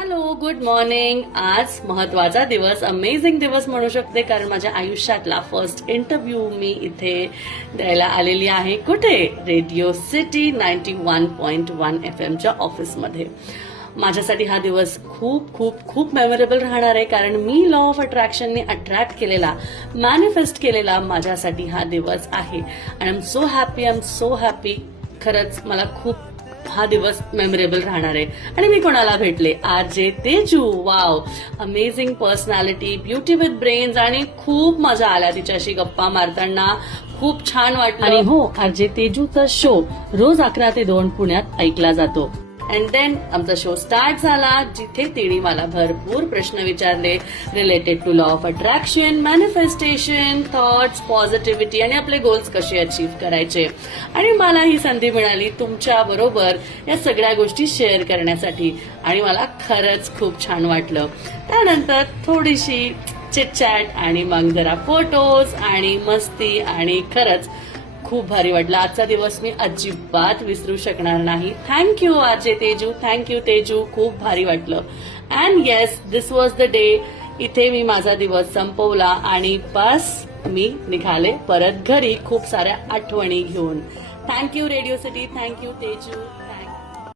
Hello, good morning. आज महत्वाचा दिवस, अमेझिंग दिवस म्हणू शकते, कारण माझ्या आयुष्यातला फर्स्ट इंटरव्ह्यू मी इथे द्यायला आलेली आहे. कुठे? रेडिओ सिटी 91.1 FMच्या ऑफिसमध्ये. माझ्यासाठी हा दिवस खूप खूप खूप मेमोरेबल राहणार आहे, कारण मी लॉ ऑफ अट्रॅक्शनने अट्रॅक्ट केलेला, मॅनिफेस्ट केलेला माझ्यासाठी हा दिवस आहे. आणि आय एम सो हॅपी. खरंच मला खूप हा दिवस मेमोरेबल राहणार आहे. आणि मी कोणाला भेटले? RJ तेजू. Wow, amazing personality, beauty with brains, आणि खूप मजा आल्या तिच्याशी गप्पा मारताना. खूप छान वाटलं. आणि हो, RJ तेजूचा शो रोज 11 ते 2 पुण्यात ऐकला जातो. अँड देन आमचा शो स्टार्ट झाला, जिथे तिने मला भरपूर प्रश्न विचारले related to law of attraction, manifestation, thoughts, positivity आणि आपले गोल्स कसे अचीव्ह करायचे. आणि मला ही संधी मिळाली तुमच्या बरोबर या सगळ्या गोष्टी शेअर करण्यासाठी, आणि मला खरंच खूप छान वाटलं. त्यानंतर थोडीशी चिटचॅट आणि मग जरा फोटोज आणि मस्ती, आणि खरंच खूप भारी वाटलं. आजचा दिवस मी अजिबात विसरू शकणार नाही. Thank you RJ Teju, thank you Teju, खूप भारी वाटलं. And yes, this was the day. इथे मी माझा दिवस संपवला आणि बस मी निघाले परत घरी खूप साऱ्या आठवणी घेऊन. Thank you Radio City, thank you Teju.